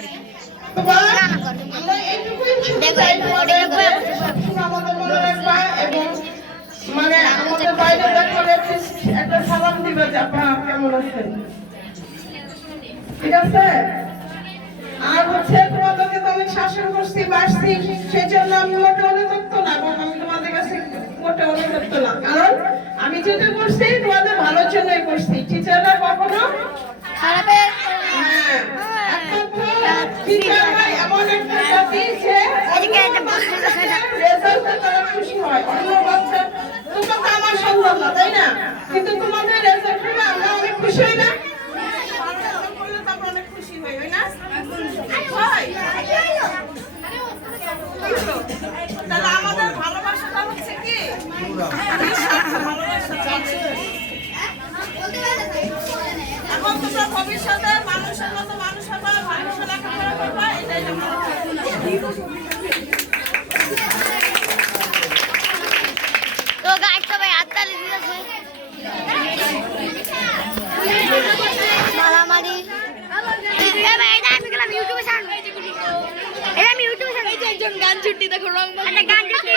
করে আমরা এইটুকুই চাই তোমাদের যে সবসময় আমাদের মনে রাখবা এবং মানে আমাদের বাইরে দেখলে একটা সালাম দিবে যে আপনারা কেমন আছেন, ঠিক আছে? আর হচ্ছে তোমাদেরকে তো অনেক শাসন করছি বাসছি, সেই জন্য আমি মোটে অনুতপ্ত না এবং আমি তোমাদের কাছে মোটে অনুতপ্ত না, কারণ আমি যেটা করছি তোমাদের ভালোর জন্যই করছি। টিচাররা কখনো খারাপের টিচাররা এমন একটা জাতি যে রেজাল্টে তারা খুশি হয়। অন্য বাচ্চা তোমরা তো আমার সন্তান না, তাই না? কিন্তু তোমাদের রেজাল্টে আমরা অনেক খুশি হই না? অনেক খুশি হই, হয় না? তাহলে আমাদের ভালোবাসাটা হচ্ছে কি এখন তোমরা ভবিষ্যতে মানুষের মতো মানুষ হবা, মানুষের লেখাপড়া করবা, এটাই তো গাইড সবাই হাততালি দিয়েছে মারামারি। আমি গেলাম ইউটিউবে ছাড়, এটা আমি ইউটিউবে ছাড়। একজন গান ছুটি দেখো রং গান ছুটি